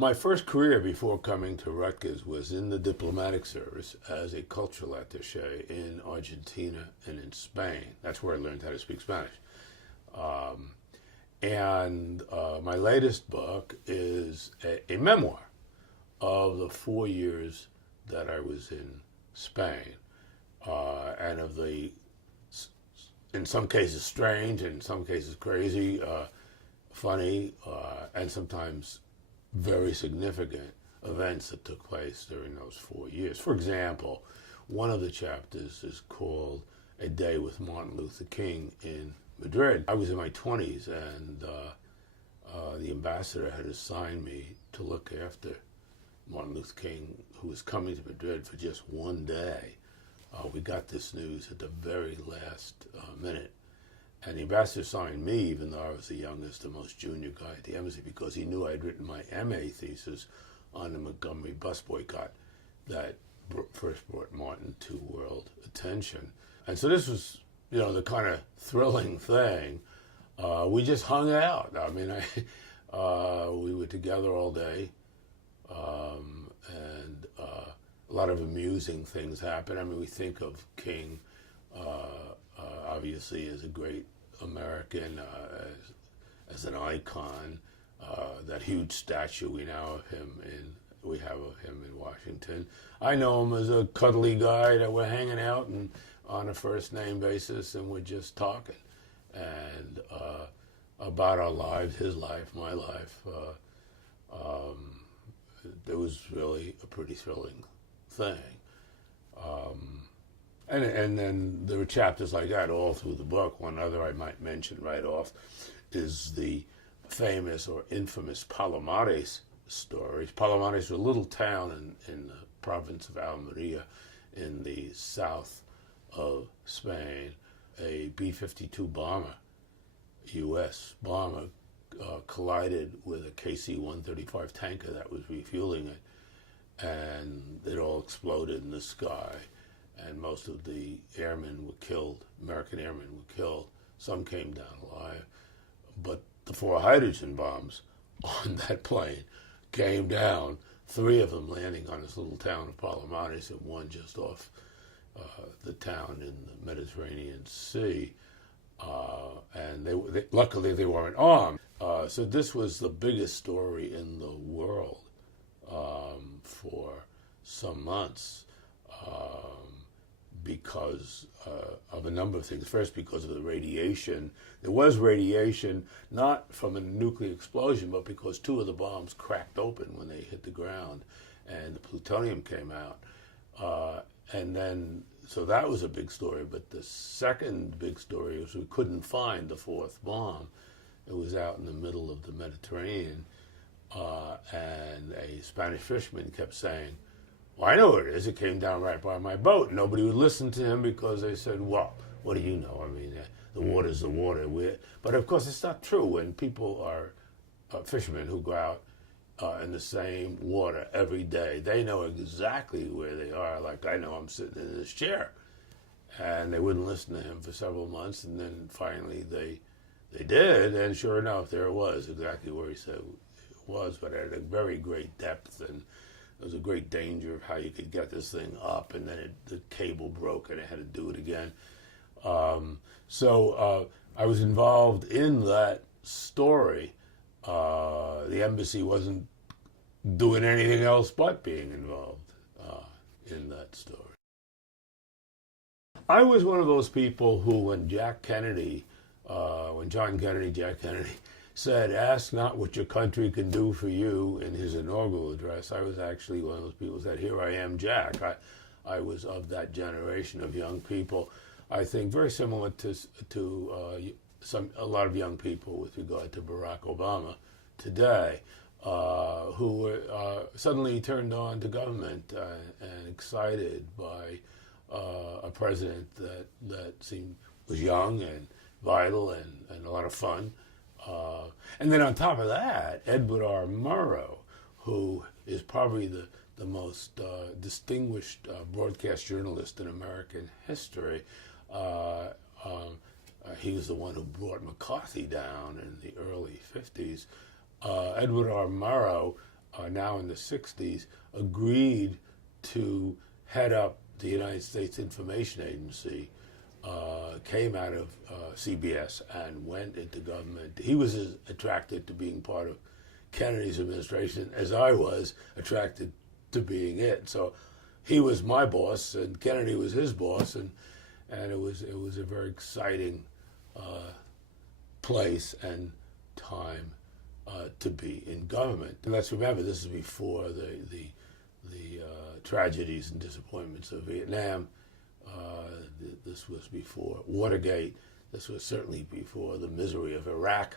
My first career before coming to Rutgers was in the diplomatic service as a cultural attaché in Argentina and in Spain. That's where I learned how to speak Spanish. My latest book is a memoir of the 4 years that I was in Spain, and of the, in some cases strange, in some cases crazy, funny, and sometimes very significant events that took place during those 4 years. For example, one of the chapters is called A Day with Martin Luther King in Madrid. I was in my 20s, and the ambassador had assigned me to look after Martin Luther King, who was coming to Madrid for just one day. We got this news at the very last minute. And the ambassador assigned me, even though I was the youngest and most junior guy at the embassy, because he knew I'd written my MA thesis on the Montgomery bus boycott that first brought Martin to world attention. And so this was, the kind of thrilling thing. We just hung out. I mean, we were together all day, and a lot of amusing things happened. I mean, we think of King obviously as a great American, as an icon. That huge statue we have of him in Washington. I know him as a cuddly guy that we're hanging out and on a first name basis, and we're just talking and about our lives, his life, my life. It was really a pretty thrilling thing. And then there were chapters like that all through the book. One other I might mention right off is the famous or infamous Palomares stories. Palomares was a little town in the province of Almeria in the south of Spain. A B-52 bomber, U.S. bomber, collided with a KC-135 tanker that was refueling it, and it all exploded in the sky. And most of the airmen were killed, American airmen were killed. Some came down alive. But the 4 hydrogen bombs on that plane came down, 3 of them landing on this little town of Palomares and 1 just off the town in the Mediterranean Sea. And luckily they weren't armed. So this was the biggest story in the world for some months. Because of a number of things. First, because of the radiation. There was radiation, not from a nuclear explosion, but because 2 of the bombs cracked open when they hit the ground, and the plutonium came out. And then, so that was a big story. But the second big story was we couldn't find the 4th bomb. It was out in the middle of the Mediterranean, and a Spanish fisherman kept saying, "Well, I know where it is. It came down right by my boat." Nobody would listen to him because they said, "Well, what do you know? I mean, the water's the water." But of course, it's not true. When people are fishermen who go out in the same water every day, they know exactly where they are. Like I know I'm sitting in this chair. And they wouldn't listen to him for several months, and then finally they did, and sure enough, there it was, exactly where he said it was, but at a very great depth, and there was a great danger of how you could get this thing up, and then the cable broke, and it had to do it again. So I was involved in that story. The embassy wasn't doing anything else but being involved in that story. I was one of those people who, when Jack Kennedy, Jack Kennedy said, "Ask not what your country can do for you," in his inaugural address, I was actually one of those people who said, "Here I am, Jack." I was of that generation of young people. I think very similar to a lot of young people with regard to Barack Obama today, who were suddenly turned on to government and excited by a president that was young and vital and a lot of fun. And then on top of that, Edward R. Murrow, who is probably the most distinguished broadcast journalist in American history. He was the one who brought McCarthy down in the early 50s. Edward R. Murrow now in the 60s, agreed to head up the United States Information Agency, came out of CBS and went into government. He was as attracted to being part of Kennedy's administration as I was attracted to being it. So he was my boss and Kennedy was his boss, and it was a very exciting place and time to be in government. And let's remember, this is before the tragedies and disappointments of Vietnam. This was before Watergate. This was certainly before the misery of Iraq.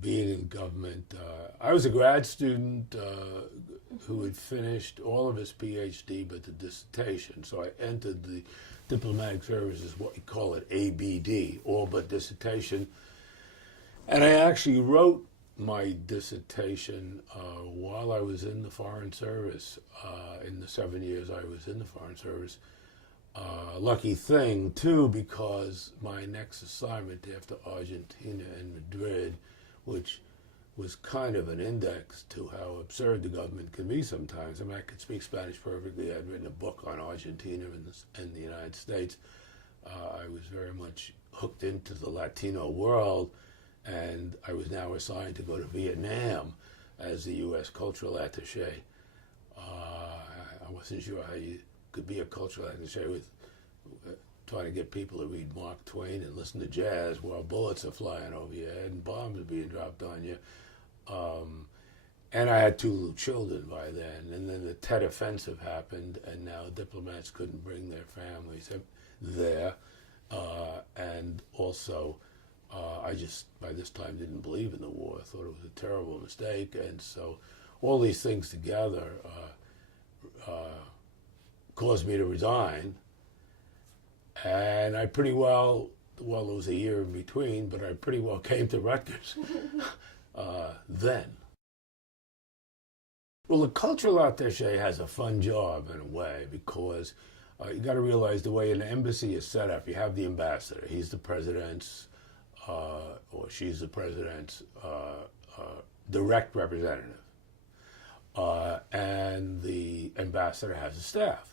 Being in government, I was a grad student who had finished all of his PhD but the dissertation. So I entered the diplomatic services, what we call it ABD, all but dissertation. And I actually wrote my dissertation while I was in the Foreign Service, in the 7 years I was in the Foreign Service. Lucky thing, too, because my next assignment after Argentina and Madrid, which was kind of an index to how absurd the government can be sometimes. I mean, I could speak Spanish perfectly. I'd written a book on Argentina and the United States. I was very much hooked into the Latino world, and I was now assigned to go to Vietnam as the U.S. cultural attaché. I wasn't sure how you could be a cultural attaché with trying to get people to read Mark Twain and listen to jazz while bullets are flying over your head and bombs are being dropped on you. And I had 2 little children by then. And then the Tet Offensive happened, and now diplomats couldn't bring their families there. And also, I just, by this time, didn't believe in the war. I thought it was a terrible mistake. And so all these things together caused me to resign. And I pretty well it was a year in between, but I pretty well came to Rutgers then. Well, the cultural attaché has a fun job in a way, because you got to realize the way an embassy is set up. You have the ambassador. He's the president's, or she's the president's direct representative. And the ambassador has a staff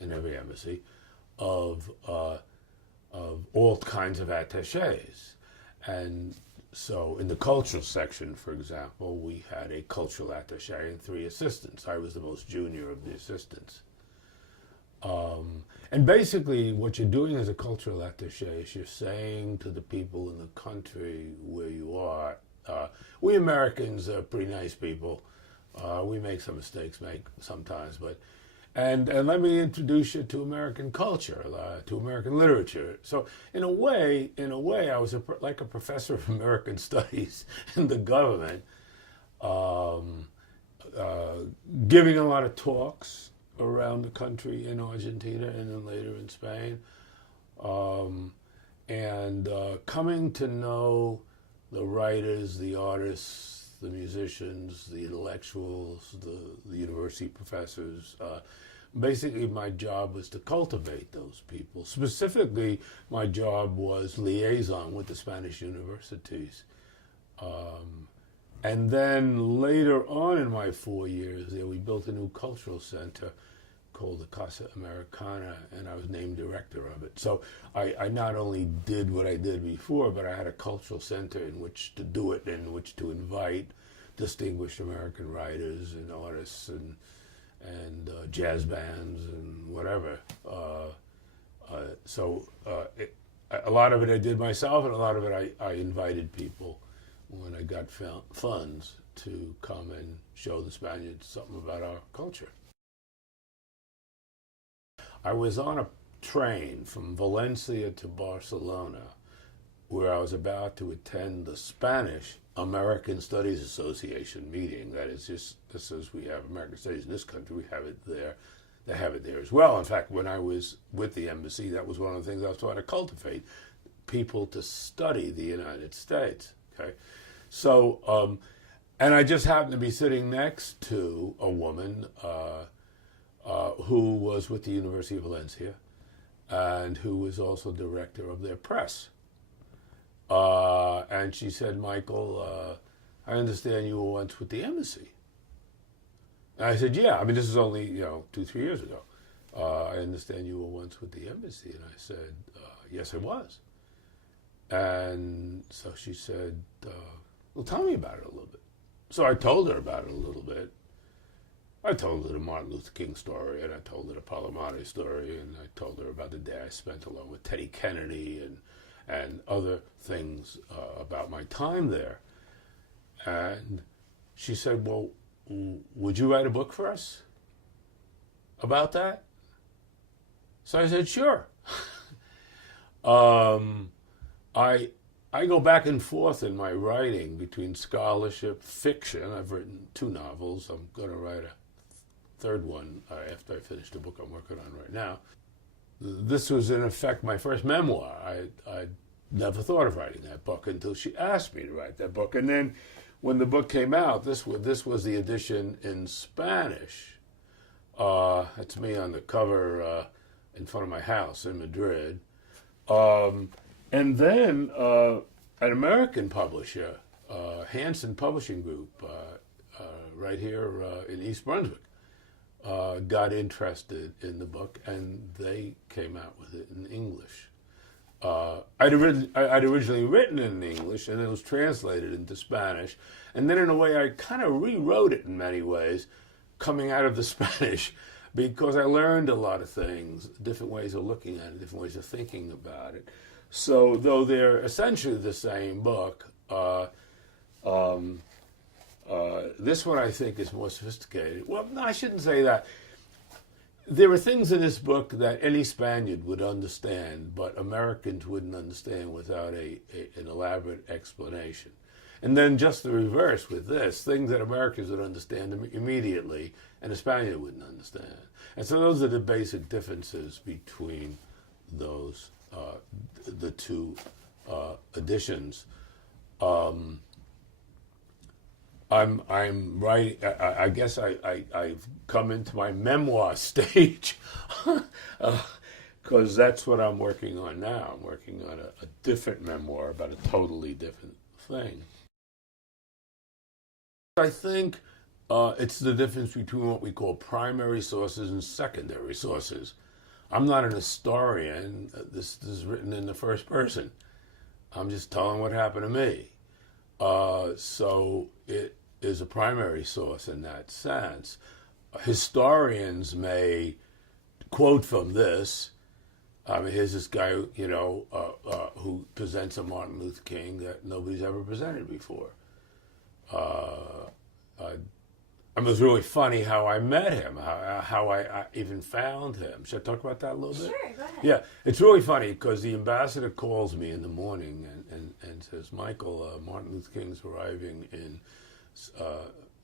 in every embassy of all kinds of attachés. And so in the cultural section, for example, we had a cultural attaché and 3 assistants. I was the most junior of the assistants. And basically what you're doing as a cultural attaché is you're saying to the people in the country where you are, we Americans are pretty nice people. We make some mistakes sometimes, but and let me introduce you to American culture, to American literature. So in a way, I was like a professor of American studies in the government, giving a lot of talks around the country in Argentina and then later in Spain, and coming to know the writers, the artists, the musicians, the intellectuals, the university professors. Basically, my job was to cultivate those people. Specifically, my job was liaison with the Spanish universities. And then later on in my 4 years there, we built a new cultural center called the Casa Americana, and I was named director of it. So I not only did what I did before, but I had a cultural center in which to do it, in which to invite distinguished American writers and artists and jazz bands and whatever. A lot of it I did myself, and a lot of it I invited people when I got funds to come and show the Spaniards something about our culture. I was on a train from Valencia to Barcelona, where I was about to attend the Spanish American Studies Association meeting. That is just as we have American Studies in this country, we have it there. They have it there as well. In fact, when I was with the embassy, that was one of the things I was trying to cultivate, people to study the United States. Okay, so and I just happened to be sitting next to a woman who was with the University of Valencia and who was also director of their press. And she said, Michael, I understand you were once with the embassy. And I said, yeah. I mean, this is only, 2-3 years ago. I understand you were once with the embassy. And I said, yes, I was. And so she said, well, tell me about it a little bit. So I told her about it a little bit. I told her the Martin Luther King story, and I told her the Palomares story, and I told her about the day I spent along with Teddy Kennedy and other things about my time there. And she said, well, would you write a book for us about that? So I said, sure. I go back and forth in my writing between scholarship, fiction. I've written 2 novels. I'm going to write a third one after I finish the book I'm working on right now. This was, in effect, my first memoir. I never thought of writing that book until she asked me to write that book. And then when the book came out, this was the edition in Spanish. That's me on the cover in front of my house in Madrid. And then an American publisher, Hansen Publishing Group, right here in East Brunswick, got interested in the book, and they came out with it in English. I'd originally written it in English, and it was translated into Spanish. And then, in a way, I kind of rewrote it in many ways, coming out of the Spanish, because I learned a lot of things, different ways of looking at it, different ways of thinking about it. So, though they're essentially the same book, this one I think is more sophisticated. Well, no, I shouldn't say that. There are things in this book that any Spaniard would understand, but Americans wouldn't understand without an elaborate explanation. And then just the reverse with this, things that Americans would understand immediately and a Spaniard wouldn't understand. And so those are the basic differences between those, the 2 editions. I'm writing. I guess I've come into my memoir stage, because that's what I'm working on now. I'm working on a different memoir about a totally different thing. I think it's the difference between what we call primary sources and secondary sources. I'm not an historian. This is written in the first person. I'm just telling what happened to me. So it is a primary source in that sense. Historians may quote from this. I mean, here's this guy, who presents a Martin Luther King that nobody's ever presented before. It was really funny how I met him, how I even found him. Should I talk about that a little bit? Sure, go ahead. Yeah, it's really funny because the ambassador calls me in the morning and says, Michael, Martin Luther King's arriving in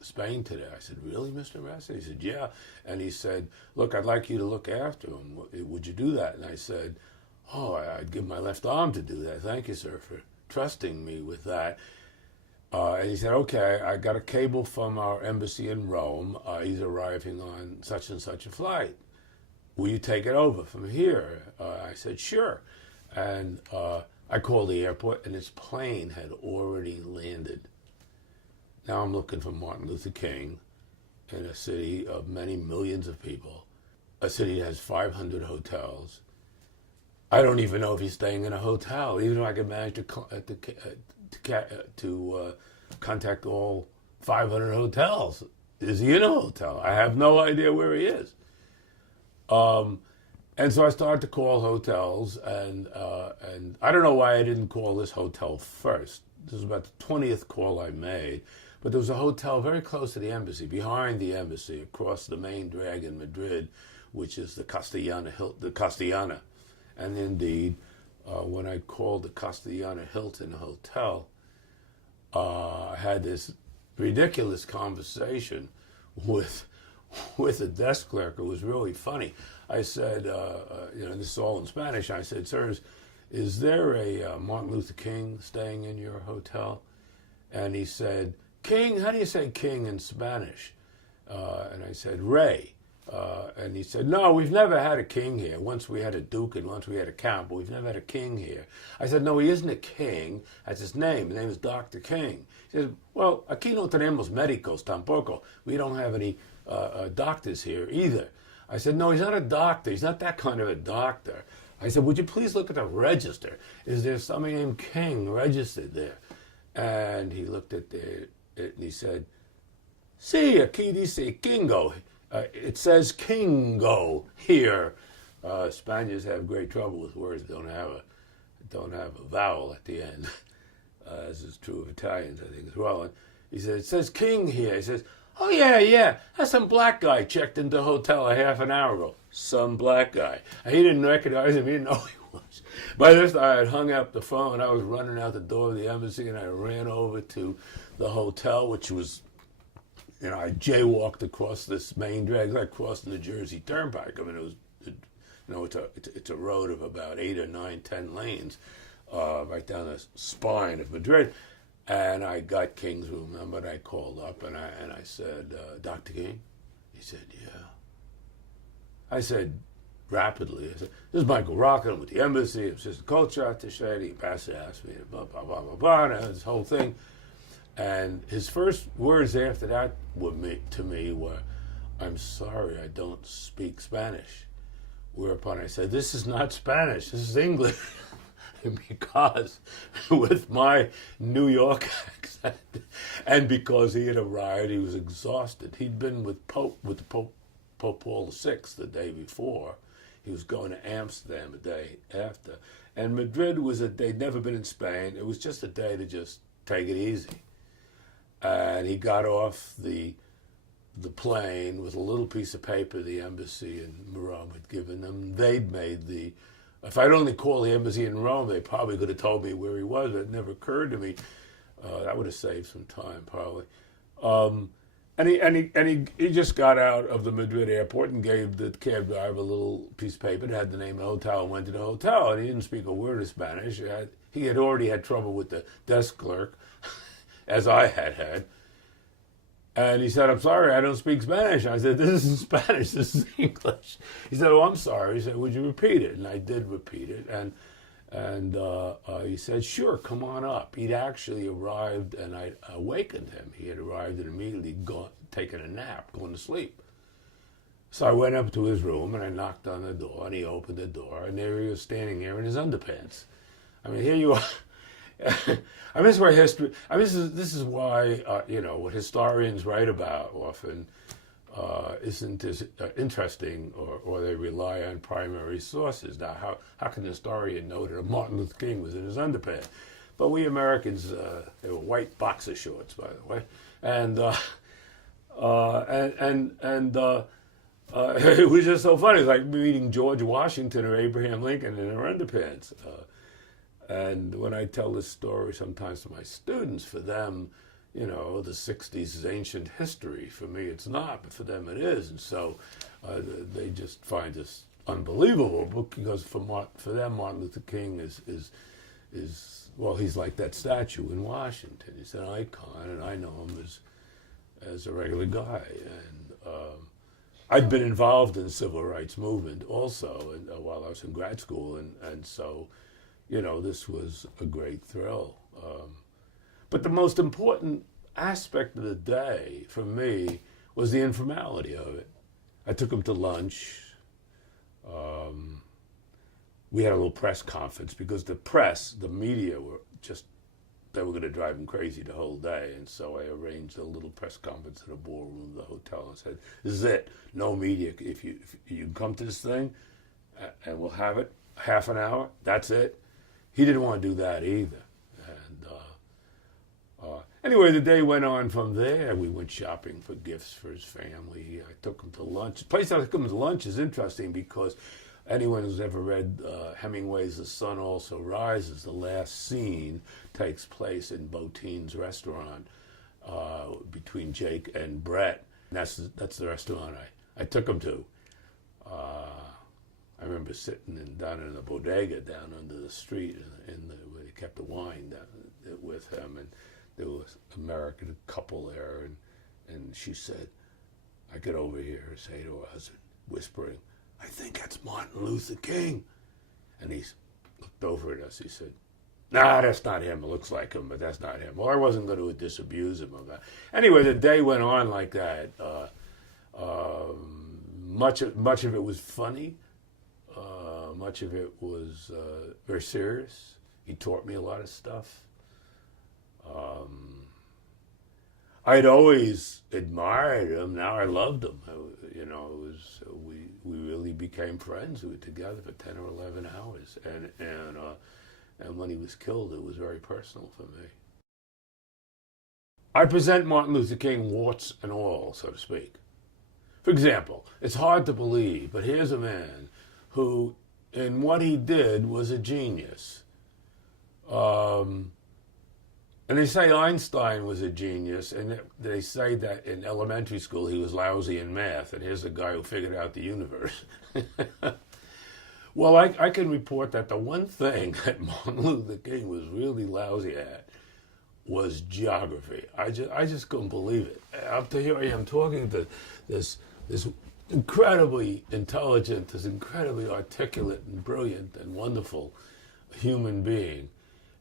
Spain today. I said, really, Mr. Ambassador? He said, yeah. And he said, look, I'd like you to look after him. Would you do that? And I said, oh, I'd give my left arm to do that. Thank you, sir, for trusting me with that. And he said, okay, I got a cable from our embassy in Rome. He's arriving on such and such a flight. Will you take it over from here? I said, sure. And I called the airport, and his plane had already landed. Now I'm looking for Martin Luther King in a city of many millions of people, a city that has 500 hotels. I don't even know if he's staying in a hotel, even if I could manage to contact all 500 hotels. Is he in a hotel? I have no idea where he is. And so I started to call hotels, and I don't know why I didn't call this hotel first. This was about the 20th call I made. But there was a hotel very close to the embassy, behind the embassy, across the main drag in Madrid, which is the Castellana. And indeed, when I called the Castellana Hilton Hotel, I had this ridiculous conversation with a desk clerk. It was really funny. I said, this is all in Spanish. I said, sir, is there a Martin Luther King staying in your hotel? And he said, King? How do you say king in Spanish? And I said, Rey. And he said, no, we've never had a king here. Once we had a duke and once we had a count, but we've never had a king here. I said, no, he isn't a king. That's his name. His name is Dr. King. He said, well, aquí no tenemos médicos tampoco. We don't have any doctors here either. I said, no, he's not a doctor. He's not that kind of a doctor. I said, would you please look at the register? Is there somebody named King registered there? And he looked at it and he said, sí, aquí dice Kingo. It says Kingo here. Spaniards have great trouble with words that don't have a vowel at the end, as is true of Italians, I think, as well. And he said, it says King here. He says, oh, yeah, that's some black guy checked into the hotel a half an hour ago. Some black guy. And he didn't recognize him. He didn't know who he was. By this time, I had hung up the phone. I was running out the door of the embassy, and I ran over to the hotel, which was, I jaywalked across this main drag, like crossing the Jersey Turnpike. I mean, it was, it's a road of about 8 or 9, 10 lanes, right down the spine of Madrid. And I got King's room number, and I called up, and I said, Dr. King? He said, yeah. I said, rapidly, I said, this is Michael Rockland with the embassy, assistant culture attaché, the ambassador asked me, blah, blah, blah, blah, blah, and this whole thing. And his first words after that to me were, I'm sorry, I don't speak Spanish. Whereupon I said, this is not Spanish, this is English. Because with my New York accent, and because he had arrived, he was exhausted. He'd been with Pope Paul VI the day before. He was going to Amsterdam a day after. And Madrid they'd never been in Spain. It was just a day to just take it easy. And he got off the plane with a little piece of paper the embassy in Rome had given them. They'd made if I'd only called the embassy in Rome, they probably could have told me where he was, but it never occurred to me. That would have saved some time, probably. And he just got out of the Madrid airport and gave the cab driver a little piece of paper that had the name of the hotel and went to the hotel. And he didn't speak a word of Spanish. He had already had trouble with the desk clerk, as I had. And he said, I'm sorry, I don't speak Spanish. I said, this isn't Spanish, this is English. He said, oh, I'm sorry. He said, would you repeat it? And I did repeat it. And he said, sure, come on up. He'd actually arrived, and I awakened him. He had arrived and immediately taken a nap, going to sleep. So I went up to his room, and I knocked on the door, and he opened the door, and there he was standing there in his underpants. I mean, here you are. I mean, this is where history. I mean, this is why what historians write about often isn't as interesting, or they rely on primary sources. Now, how can a historian know that Martin Luther King was in his underpants? But we Americans, they were white boxer shorts, by the way, and it was just so funny. It was like meeting George Washington or Abraham Lincoln in their underpants. And when I tell this story sometimes to my students, for them, the 60s is ancient history. For me, it's not, but for them it is. And so they just find this unbelievable, because for them, Martin Luther King is well, he's like that statue in Washington. He's an icon, and I know him as a regular guy. And I'd been involved in the civil rights movement also, and while I was in grad school, and so. This was a great thrill. But the most important aspect of the day for me was the informality of it. I took him to lunch. We had a little press conference because the media they were going to drive him crazy the whole day. And so I arranged a little press conference in a ballroom of the hotel and said, this is it. No media. If you come to this thing and we'll have it half an hour, that's it. He didn't want to do that either. And anyway, the day went on from there. We went shopping for gifts for his family. I took him to lunch. The place I took him to lunch is interesting because anyone who's ever read Hemingway's The Sun Also Rises, the last scene takes place in Botine's restaurant between Jake and Brett. And that's the restaurant I took him to. I remember sitting down in the bodega down under the street where they kept the wine with him, and there was an American couple there, and she said, I could overhear her say to her husband, whispering, "I think that's Martin Luther King." And he looked over at us. He said, "Nah, that's not him. It looks like him, but that's not him." Well, I wasn't going to disabuse him of that. Anyway, the day went on like that. Much of it was funny. Much of it was very serious. He taught me a lot of stuff. I'd always admired him. Now I loved him. We really became friends. We were together for 10 or 11 hours. And when he was killed, it was very personal for me. I present Martin Luther King warts and all, so to speak. For example, it's hard to believe, but here's a man who, in what he did, was a genius. And they say Einstein was a genius, and they say that in elementary school he was lousy in math, and here's a guy who figured out the universe. Well, I can report that the one thing that Martin Luther King was really lousy at was geography. I just couldn't believe it. Up to here I am talking to this incredibly intelligent, this incredibly articulate and brilliant and wonderful human being.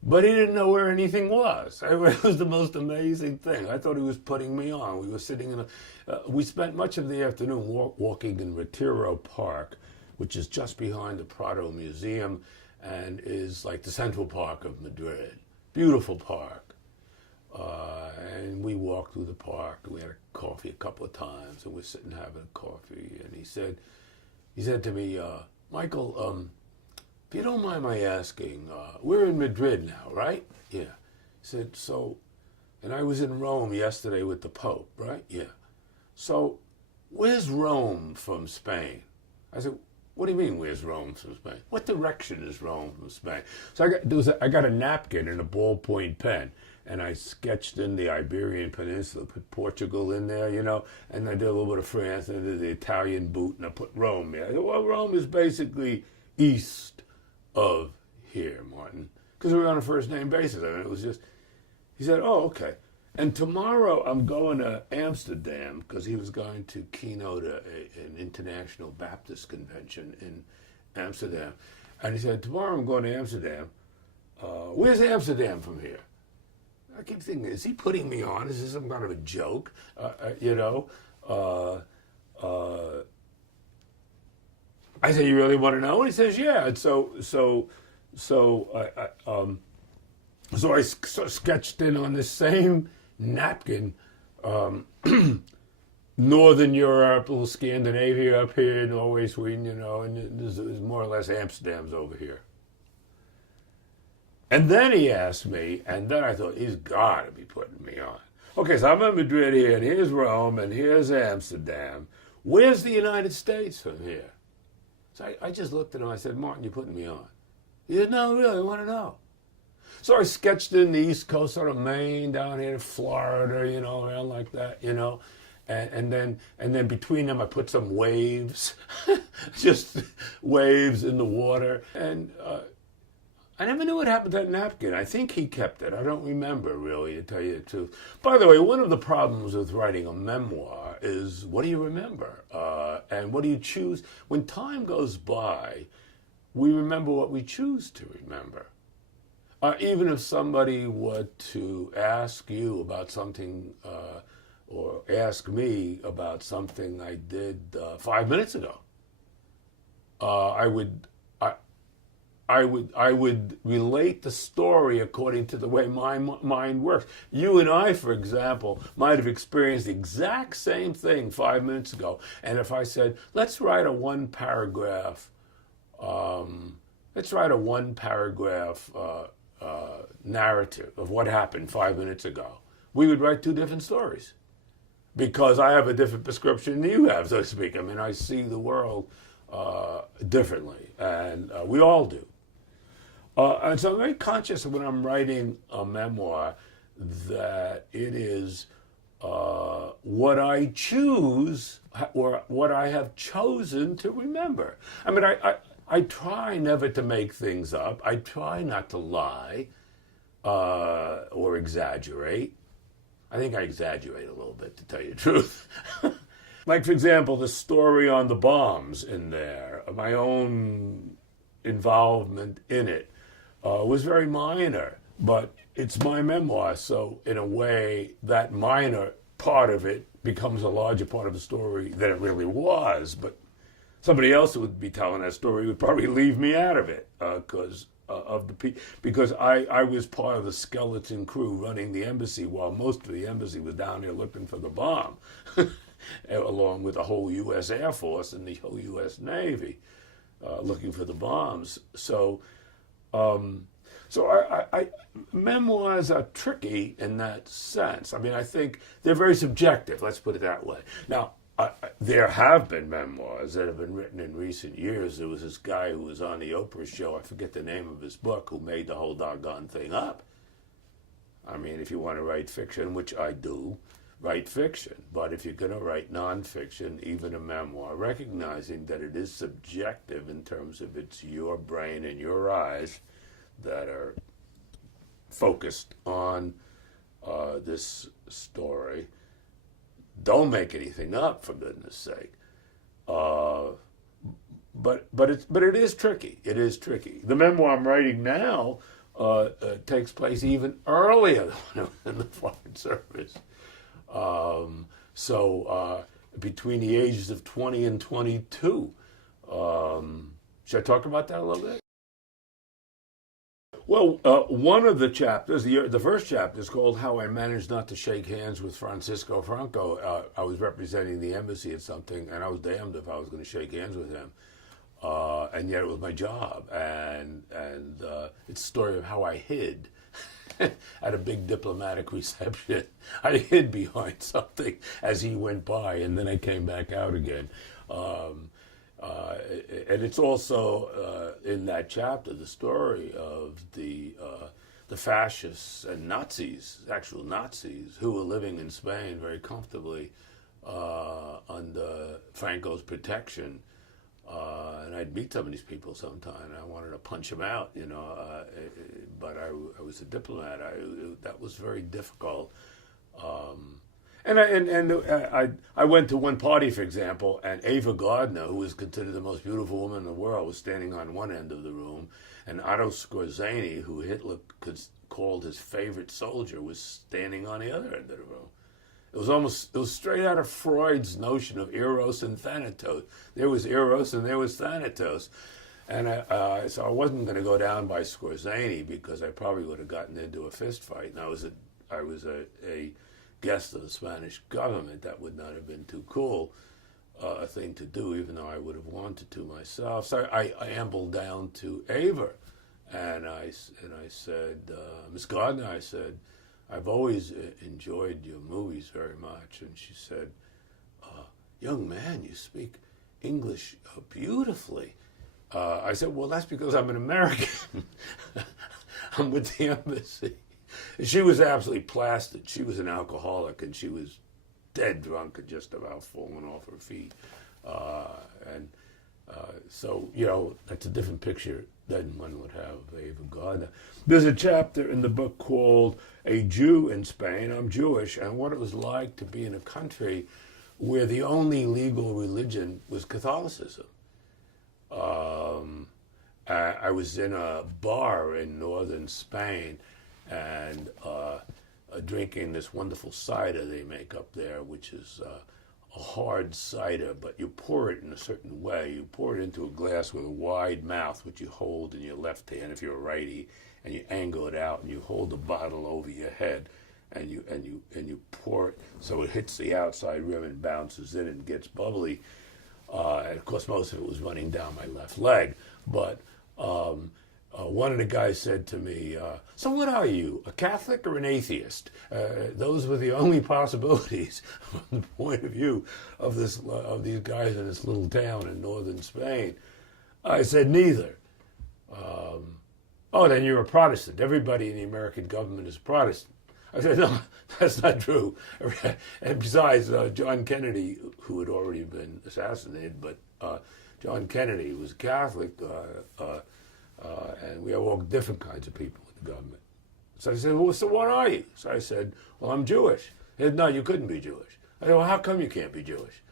But he didn't know where anything was. It was the most amazing thing. I thought he was putting me on. We were sitting in we spent much of the afternoon walking in Retiro Park, which is just behind the Prado Museum and is like the Central Park of Madrid. Beautiful park. And we walked through the park, and we had a coffee a couple of times, and we're sitting having coffee. And he said to me, "Michael, if you don't mind my asking, we're in Madrid now, right?" "Yeah." He said, "So, and I was in Rome yesterday with the Pope, right?" "Yeah." "So, where's Rome from Spain?" I said, "What do you mean, where's Rome from Spain? What direction is Rome from Spain?" So I got a napkin and a ballpoint pen, and I sketched in the Iberian Peninsula, put Portugal in there, and I did a little bit of France, and I did the Italian boot, and I put Rome there. I said, "Well, Rome is basically east of here, Martin," because we were on a first-name basis. I mean, it was just, he said, "Oh, okay. And tomorrow I'm going to Amsterdam," because he was going to keynote an international Baptist convention in Amsterdam. And he said, "Tomorrow I'm going to Amsterdam. Where's Amsterdam from here?" I keep thinking, is he putting me on? Is this some kind of a joke? I said, "You really want to know?" And he says, "Yeah." And so I sketched in on the same napkin, Northern Europe, a little Scandinavia up here, Norway, Sweden, and there's more or less Amsterdam's over here. And then he asked me, and then I thought, he's got to be putting me on. Okay, so I'm in Madrid here, and here's Rome, and here's Amsterdam. Where's the United States from here? So I just looked at him. I said, "Martin, you're putting me on." He said, "No, really, I want to know." So I sketched in the East Coast, sort of Maine, down here to Florida, around like that, and then between them I put some waves, just waves in the water, and I never knew what happened to that napkin. I think he kept it. I don't remember, really, to tell you the truth. By the way, one of the problems with writing a memoir is, what do you remember? And what do you choose? When time goes by, we remember what we choose to remember. Even if somebody were to ask you about something, or ask me about something I did 5 minutes ago, I would relate the story according to the way my mind works. You and I, for example, might have experienced the exact same thing 5 minutes ago. And if I said, let's write a one-paragraph narrative of what happened 5 minutes ago, we would write two different stories. Because I have a different prescription than you have, so to speak. I mean, I see the world differently, and we all do. And so I'm very conscious when I'm writing a memoir that it is what I choose or what I have chosen to remember. I mean, I try never to make things up. I try not to lie or exaggerate. I think I exaggerate a little bit, to tell you the truth. Like, for example, the story on the bombs in there, my own involvement in it was very minor, but it's my memoir, so in a way, that minor part of it becomes a larger part of the story than it really was. But somebody else who would be telling that story would probably leave me out of it because I was part of the skeleton crew running the embassy while most of the embassy was down there looking for the bomb, along with the whole U.S. Air Force and the whole U.S. Navy looking for the bombs. So memoirs are tricky in that sense. I mean, I think they're very subjective, let's put it that way. Now, there have been memoirs that have been written in recent years. There was this guy who was on the Oprah show, I forget the name of his book, who made the whole doggone thing up. I mean, if you want to write fiction, which I do, write fiction. But if you're going to write nonfiction, even a memoir, recognizing that it is subjective in terms of it's your brain and your eyes that are focused on this story. Don't make anything up, for goodness sake. But it is tricky. It is tricky. The memoir I'm writing now takes place even earlier than in the Foreign Service. Between the ages of 20 and 22. Should I talk about that a little bit? Well, one of the chapters, the first chapter, is called How I Managed Not to Shake Hands with Francisco Franco. I was representing the embassy at something, and I was damned if I was going to shake hands with him. And yet it was my job. And it's a story of how I hid at a big diplomatic reception. I hid behind something as he went by, and then I came back out again. And it's also in that chapter the story of the fascists and Nazis, actual Nazis, who were living in Spain very comfortably under Franco's protection. And I'd meet some of these people sometime, and I wanted to punch them out, but I was a diplomat. That was very difficult. And I went to one party, for example, and Ava Gardner, who was considered the most beautiful woman in the world, was standing on one end of the room, and Otto Skorzeny, who Hitler called his favorite soldier, was standing on the other end of the room. It was straight out of Freud's notion of Eros and Thanatos. There was Eros and there was Thanatos. And so I wasn't going to go down by Skorzeny because I probably would have gotten into a fist fight. And I was a guest of the Spanish government. That would not have been too cool a thing to do, even though I would have wanted to myself. So I ambled down to Ava, and I said, Miss Gardner, I said, I've always enjoyed your movies very much. And she said, young man, you speak English beautifully. I said, well, that's because I'm an American. I'm with the embassy. She was absolutely plastered. She was an alcoholic, and she was dead drunk and just about falling off her feet. So, that's a different picture than one would have of Ava Gardner. There's a chapter in the book called A Jew in Spain. I'm Jewish, and what it was like to be in a country where the only legal religion was Catholicism. I was in a bar in northern Spain, and drinking this wonderful cider they make up there, which is a hard cider, but you pour it in a certain way. You pour it into a glass with a wide mouth, which you hold in your left hand if you're a righty, and you angle it out, and you hold the bottle over your head, and you pour it so it hits the outside rim and bounces in and gets bubbly. And of course, most of it was running down my left leg, but one of the guys said to me, so what are you, a Catholic or an atheist? Those were the only possibilities from the point of view of these guys in this little town in northern Spain. I said, neither. Oh, then you're a Protestant. Everybody in the American government is Protestant. I said, no, that's not true. And besides, John Kennedy, who had already been assassinated, but John Kennedy was Catholic, and we have all different kinds of people in the government. So I said, well, so what are you? So I said, well, I'm Jewish. He said, no, you couldn't be Jewish. I said, well, how come you can't be Jewish?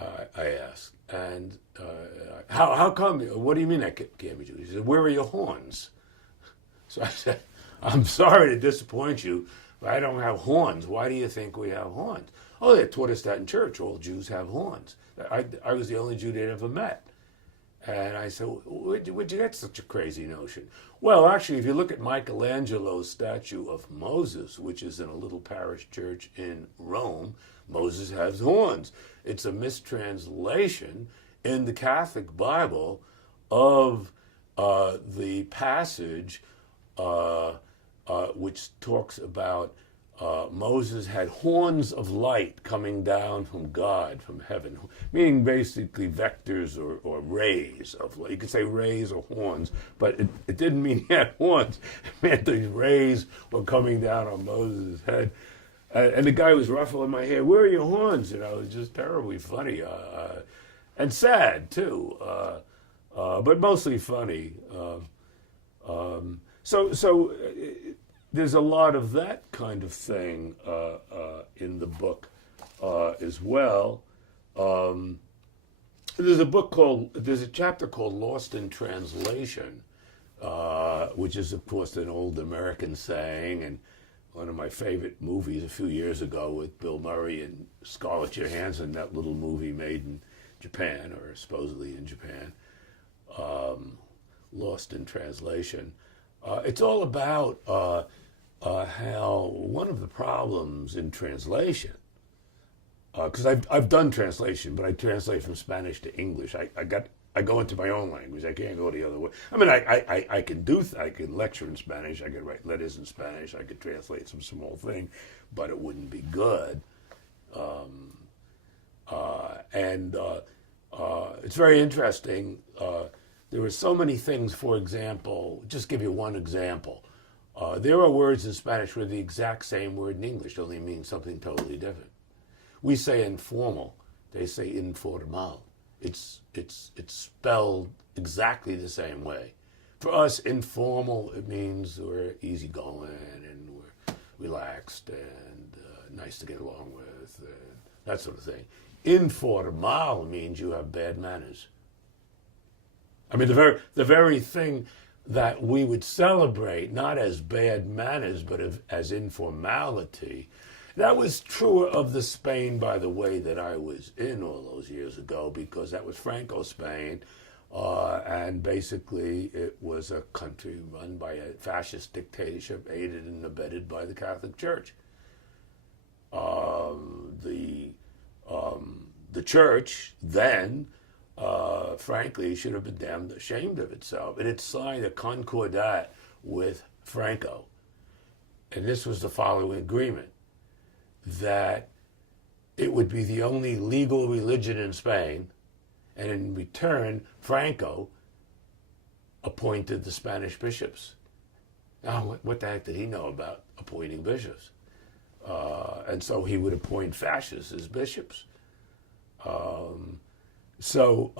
I asked. And how come? What do you mean that can't be Jewish? He said, where are your horns? So I said, I'm sorry to disappoint you, but I don't have horns. Why do you think we have horns? Oh, they taught us that in church. All Jews have horns. I was the only Jew they'd ever met. And I said, where'd you get such a crazy notion? Well, actually, if you look at Michelangelo's statue of Moses, which is in a little parish church in Rome, Moses has horns. It's a mistranslation in the Catholic Bible of the passage which talks about Moses had horns of light coming down from God, from heaven, meaning basically vectors or rays of light. You could say rays or horns, but it didn't mean he had horns. It meant these rays were coming down on Moses' head. And the guy was ruffling my hair. Where are your horns? You know, it was just terribly funny. And sad, too, but mostly funny. So there's a lot of that kind of thing in the book as well. There's a chapter called Lost in Translation, which is, of course, an old American saying, and one of my favorite movies a few years ago with Bill Murray and Scarlett Johansson, that little movie made in Japan, or supposedly in Japan, Lost in Translation. It's all about how one of the problems in translation, because I've done translation, but I translate from Spanish to English. I go into my own language. I can't go the other way. I mean, I can lecture in Spanish. I could write letters in Spanish. I could translate some small thing, but it wouldn't be good. It's very interesting. There are so many things. For example, just give you one example. There are words in Spanish where the exact same word in English only means something totally different. We say informal. They say informal. It's spelled exactly the same way. For us, informal, it means we're easygoing and we're relaxed and nice to get along with, that sort of thing. Informal means you have bad manners. I mean, the very thing that we would celebrate, not as bad manners, but as informality. That was true of the Spain, by the way, that I was in all those years ago, because that was Franco Spain, and basically it was a country run by a fascist dictatorship aided and abetted by the Catholic Church. The church then, frankly, should have been damned ashamed of itself. It had signed a concordat with Franco, and this was the following agreement: that it would be the only legal religion in Spain, and in return, Franco appointed the Spanish bishops. Now, what the heck did he know about appointing bishops? And so he would appoint fascists as bishops. So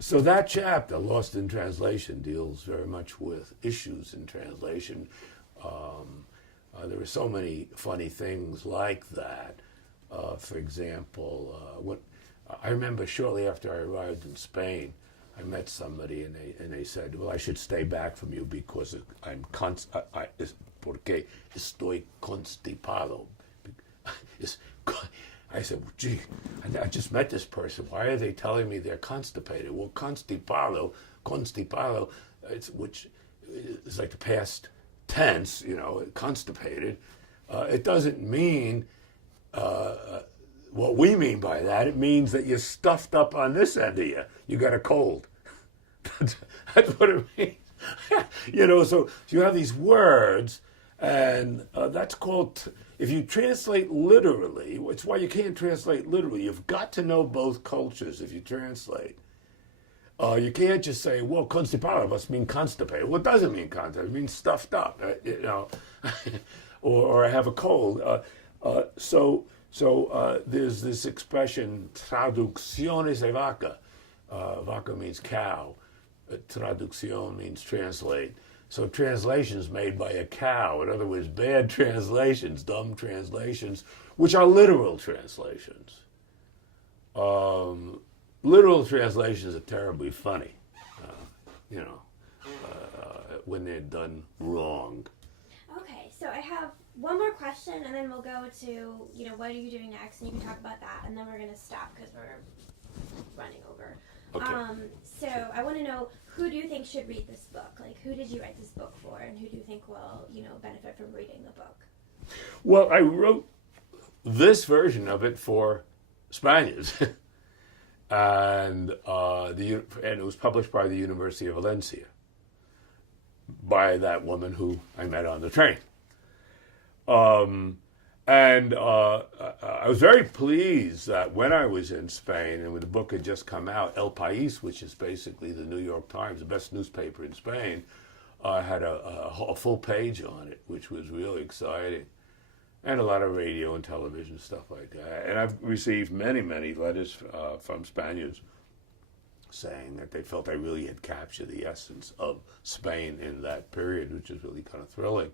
that chapter, Lost in Translation, deals very much with issues in translation. There were so many funny things like that. For example, I remember shortly after I arrived in Spain, I met somebody and they said, "Well, I should stay back from you because porque estoy constipado." I said, well, "Gee, I just met this person. Why are they telling me they're constipated?" Well, constipado, which is like the past tense, constipated. It doesn't mean what we mean by that. It means that you're stuffed up on this end of you. You got a cold. That's what it means. So you have these words, and that's called, if you translate literally, it's why you can't translate literally. You've got to know both cultures if you translate. You can't just say, well, constipado must mean constipated. Well, it doesn't mean constipated. It means stuffed up, or I have a cold. So there's this expression, traducciones de vaca. Vaca means cow. Traducción means translate. So translations made by a cow. In other words, bad translations, dumb translations, which are literal translations. Literal translations are terribly funny, you know, when they're done wrong. Okay, so I have one more question, and then we'll go to, you know, what are you doing next, and you can talk about that, and then we're going to stop because we're running over. Okay. So I want to know, who do you think should read this book? Like, who did you write this book for, and who do you think will, you know, benefit from reading the book? Well, I wrote this version of it for Spaniards, and it was published by the University of Valencia by that woman who I met on the train. I was very pleased that when I was in Spain, and when the book had just come out, El País, which is basically the New York Times, the best newspaper in Spain, had a full page on it, which was really exciting. And a lot of radio and television stuff like that. And I've received many, many letters from Spaniards saying that they felt I really had captured the essence of Spain in that period, which is really kind of thrilling.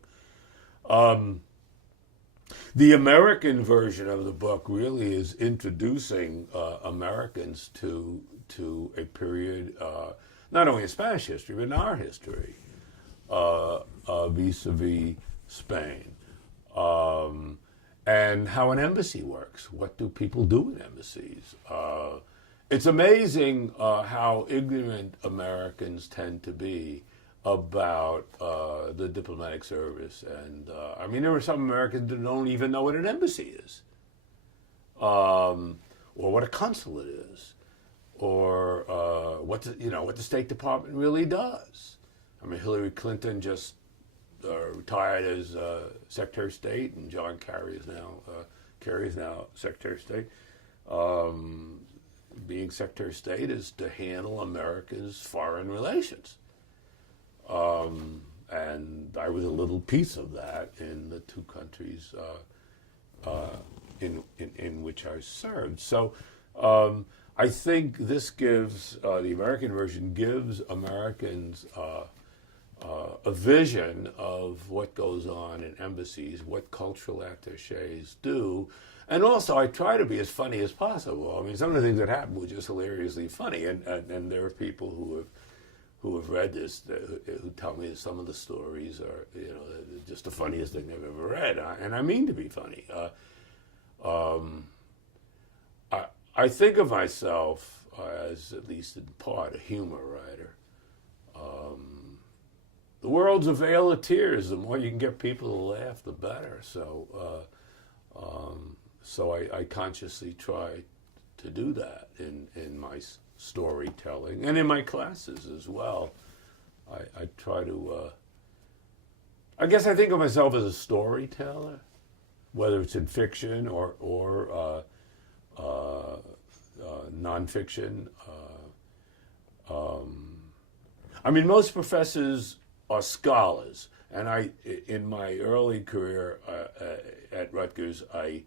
The American version of the book really is introducing Americans to a period, not only in Spanish history, but in our history, vis-a-vis Spain. And how an embassy works. What do people do in embassies? It's amazing how ignorant Americans tend to be about the diplomatic service. And I mean, there are some Americans that don't even know what an embassy is, or what a consulate is, or what the State Department really does. I mean, Hillary Clinton just retired as Secretary of State, and John Kerry is now Secretary of State. Being Secretary of State is to handle America's foreign relations. And I was a little piece of that in the two countries in which I served. So I think this gives, the American version gives Americans a vision of what goes on in embassies, what cultural attaches do. And also, I try to be as funny as possible. I mean, some of the things that happened were just hilariously funny. And there are people who have read this who tell me that some of the stories are, just the funniest thing they've ever read. And I mean to be funny. I think of myself as, at least in part, a humor writer. The world's a vale of tears. The more you can get people to laugh, the better. So I consciously try to do that in my storytelling and in my classes as well. I try to. I guess I think of myself as a storyteller, whether it's in fiction or nonfiction. I mean, most professors are scholars, and in my early career at Rutgers, I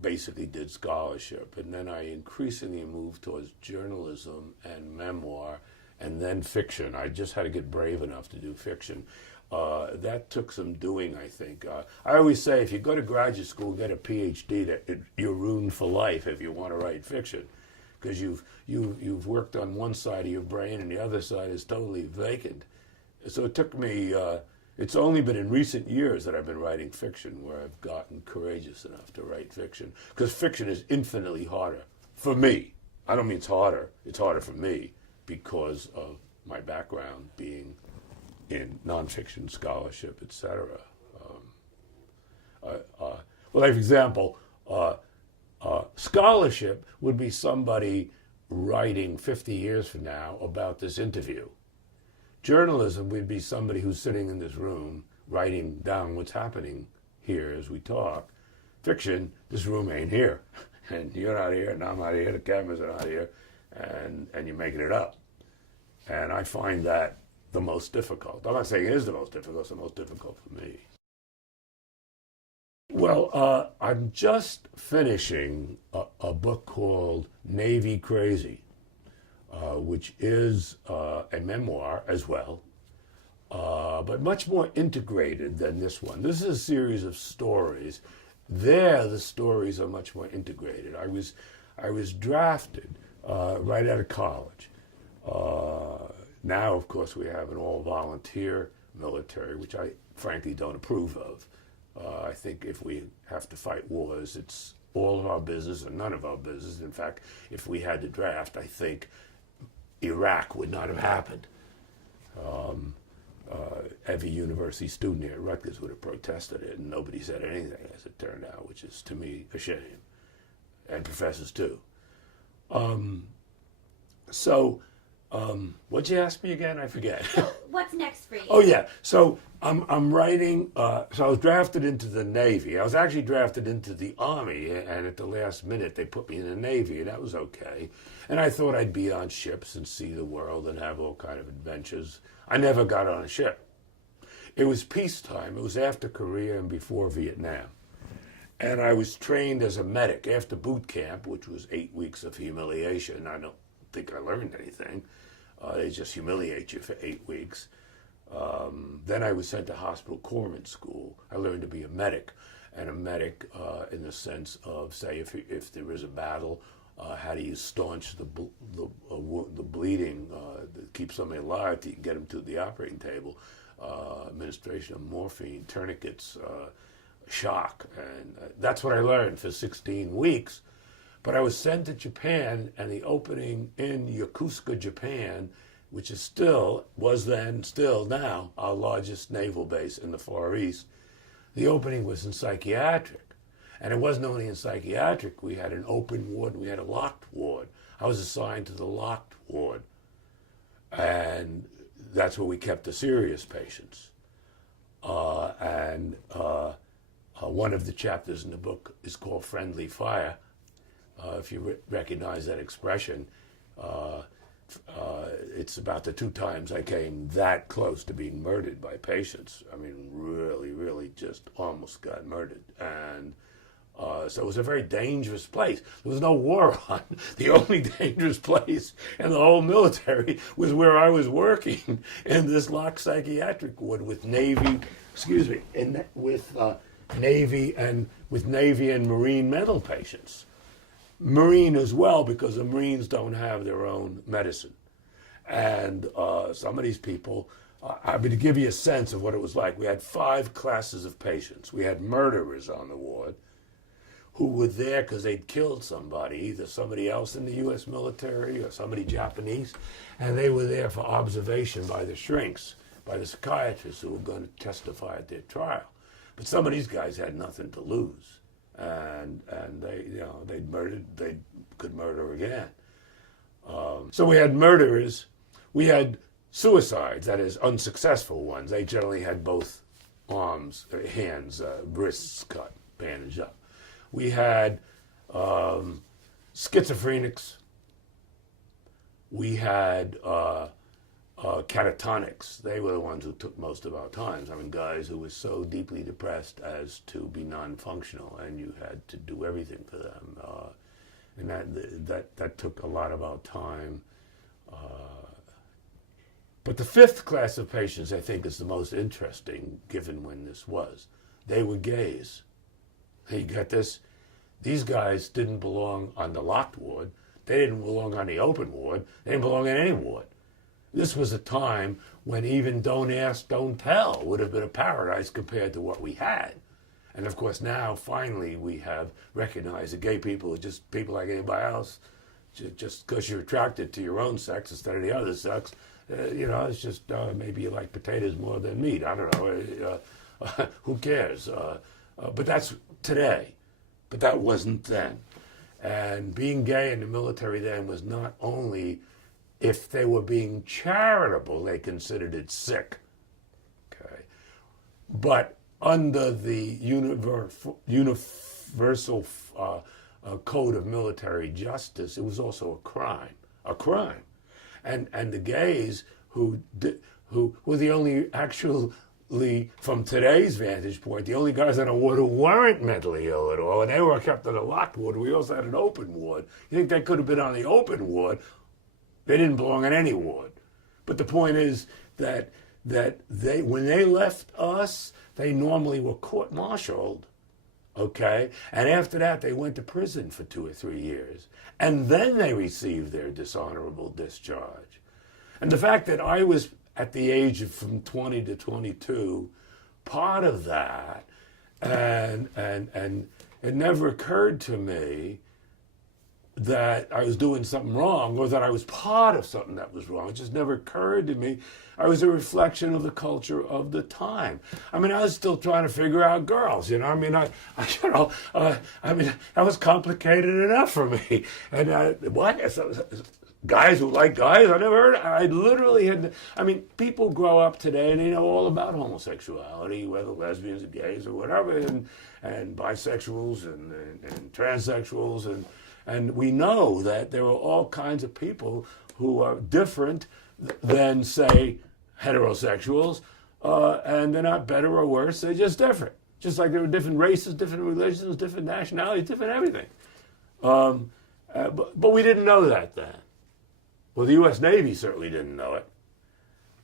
basically did scholarship, and then I increasingly moved towards journalism and memoir, and then fiction. I just had to get brave enough to do fiction. That took some doing, I think. I always say, if you go to graduate school and get a PhD, you're ruined for life if you want to write fiction, because you've worked on one side of your brain and the other side is totally vacant. So it took me. It's only been in recent years that I've been writing fiction where I've gotten courageous enough to write fiction, because fiction is infinitely harder for me. I don't mean it's harder. It's harder for me because of my background being in nonfiction scholarship, etc. Well, like, for example, scholarship would be somebody writing 50 years from now about this interview. Journalism would be somebody who's sitting in this room writing down what's happening here as we talk. Fiction, this room ain't here, and you're not here, and I'm not here, the cameras are not here, and you're making it up. And I find that the most difficult. I'm not saying it is the most difficult, it's the most difficult for me. Well, I'm just finishing a book called Navy Crazy, which is a memoir as well, but much more integrated than this one. This is a series of stories. There, the stories are much more integrated. I was drafted right out of college. Now, of course, we have an all-volunteer military, which I frankly don't approve of. I think if we have to fight wars, it's all of our business and none of our business. In fact, if we had to draft, I think Iraq would not have happened. Every university student here at Rutgers would have protested it, and nobody said anything, as it turned out, which is, to me, a shame. And professors, too. What'd you ask me again? I forget. What's next for you? Oh, yeah. So I'm writing, so I was drafted into the Navy. I was actually drafted into the Army, and at the last minute they put me in the Navy, and that was okay. And I thought I'd be on ships and see the world and have all kind of adventures. I never got on a ship. It was peacetime. It was after Korea and before Vietnam. And I was trained as a medic after boot camp, which was 8 weeks of humiliation. I don't think I learned anything. They just humiliate you for 8 weeks. Then I was sent to hospital corpsman school. I learned to be a medic, and a medic in the sense of, say, if there is a battle, how do you staunch the bleeding, keep somebody alive till you can get them to the operating table, administration of morphine, tourniquets, shock, and that's what I learned for 16 weeks. But I was sent to Japan, and the opening in Yokosuka, Japan, which is was then still now our largest naval base in the Far East, the opening was in psychiatric. And it wasn't only in psychiatric. We had an open ward and we had a locked ward. I was assigned to the locked ward. And that's where we kept the serious patients. One of the chapters in the book is called Friendly Fire. If you recognize that expression, it's about the 2 times I came that close to being murdered by patients. I mean, really, really just almost got murdered. And so it was a very dangerous place. There was no war on. The only dangerous place in the whole military was where I was working in this locked psychiatric ward with Navy, with Navy and Marine mental patients. Marine as well, because the Marines don't have their own medicine. And some of these people, I mean, to give you a sense of what it was like, we had 5 classes of patients. We had murderers on the ward who were there because they'd killed somebody, either somebody else in the U.S. military or somebody Japanese, and they were there for observation by the shrinks, by the psychiatrists who were going to testify at their trial. But some of these guys had nothing to lose. And they, they could murder again. So we had murderers, we had suicides, that is, unsuccessful ones. They generally had both arms, hands, wrists cut, bandaged up. We had schizophrenics. We had catatonics. They were the ones who took most of our times. I mean, guys who were so deeply depressed as to be non-functional, and you had to do everything for them. And that took a lot of our time. But the 5th class of patients, I think, is the most interesting, given when this was. They were gays. You got this? These guys didn't belong on the locked ward. They didn't belong on the open ward. They didn't belong in any ward. This was a time when even don't ask, don't tell would have been a paradise compared to what we had. And of course now, finally, we have recognized that gay people are just people like anybody else. Just because you're attracted to your own sex instead of the other sex, it's just maybe you like potatoes more than meat. I don't know. Who cares? But that's today. But that wasn't then. And being gay in the military then was not only, if they were being charitable, they considered it sick. Okay, but under the universal code of military justice, it was also a crime. And the gays who were the only from today's vantage point, the only guys on a ward who weren't mentally ill at all, and they were kept in a locked ward. We also had an open ward. You think they could have been on the open ward? They didn't belong in any ward. But the point is that they, when they left us, they normally were court-martialed okay? And after that, they went to prison for 2 or 3 years. And then they received their dishonorable discharge. And the fact that I was, at the age of from 20 to 22, part of that, and it never occurred to me that I was doing something wrong or that I was part of something that was wrong. It just never occurred to me. I was a reflection of the culture of the time. I mean, I was still trying to figure out girls, you know. I mean, I mean, that was complicated enough for me. And guys who like guys, I never heard. I literally had. I mean, people grow up today and they know all about homosexuality, whether lesbians or gays or whatever, and bisexuals and transsexuals and we know that there are all kinds of people who are different than, say, heterosexuals, and they're not better or worse, they're just different. Just like there are different races, different religions, different nationalities, different everything. But we didn't know that then. Well, the U.S. Navy certainly didn't know it,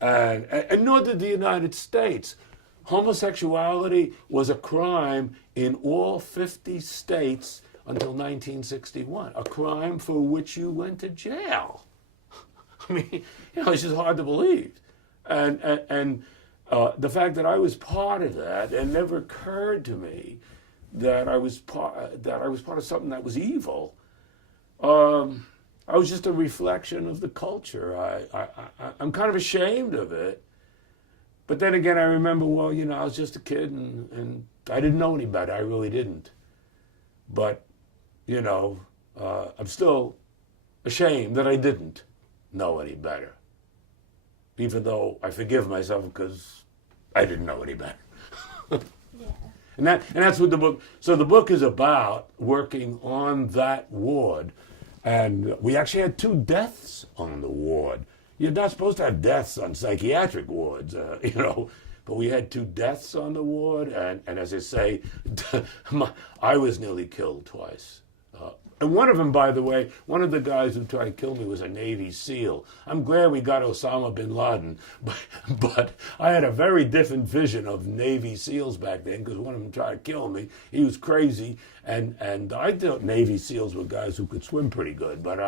and nor did the United States. Homosexuality was a crime in all 50 states until 1961, a crime for which you went to jail. I mean, you know, it's just hard to believe. And the fact that I was part of that, it never occurred to me that I was part of something that was evil. I was just a reflection of the culture. I'm kind of ashamed of it. But then again, I remember, well, you know, I was just a kid and I didn't know any better. I really didn't. But you know, I'm still ashamed that I didn't know any better, even though I forgive myself because I didn't know any better. Yeah. And that's what the book. So the book is about working on that ward, and we actually had 2 deaths on the ward. You're not supposed to have deaths on psychiatric wards, you know. But we had 2 deaths on the ward, and as I say, I was nearly killed twice. And one of them, by the way, one of the guys who tried to kill me was a Navy SEAL. I'm glad we got Osama bin Laden, but I had a very different vision of Navy SEALs back then because one of them tried to kill me. He was crazy, and I thought Navy SEALs were guys who could swim pretty good, but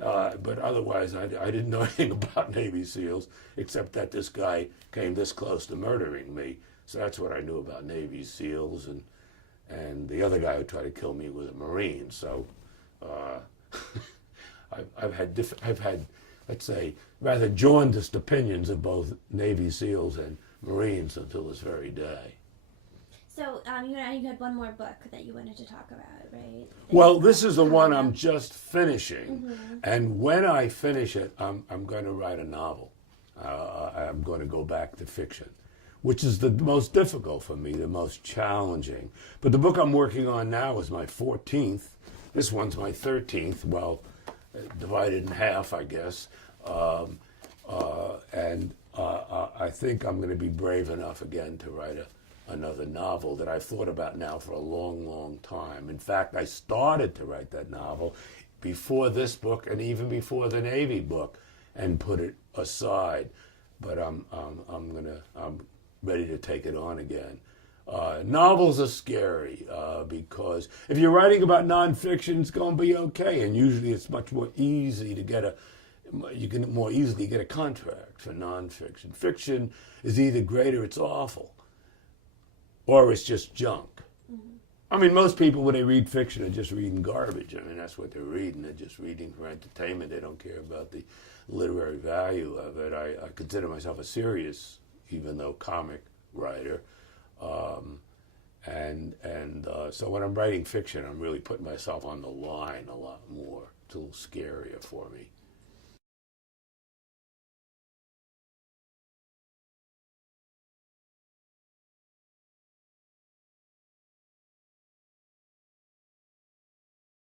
otherwise I didn't know anything about Navy SEALs except that this guy came this close to murdering me. So that's what I knew about Navy SEALs, and the other guy who tried to kill me was a Marine. So I've had, let's say, rather jaundiced opinions of both Navy SEALs and Marines until this very day. So you had one more book that you wanted to talk about, right? Well, this is the one I'm just finishing, Mm-hmm. and when I finish it, I'm going to write a novel. I'm going to go back to fiction, which is the most difficult for me, the most challenging. But the book I'm working on now is my 14th. This one's my 13th, well, divided in half, I guess. I think I'm going to be brave enough again to write another novel that I've thought about now for a long, long time. In fact, I started to write that novel before this book and even before the Navy book and put it aside. But I'm ready to take it on again. Novels are scary because if you're writing about nonfiction, it's going to be okay, and usually it's much more easy to get you can more easily get a contract for nonfiction. Fiction is either great or it's awful, or it's just junk. Mm-hmm. I mean, most people when they read fiction are just reading garbage. I mean, that's what they're reading. They're just reading for entertainment. They don't care about the literary value of it. I consider myself a serious, even though comic writer. So when I'm writing fiction, I'm really putting myself on the line a lot more. It's a little scarier for me.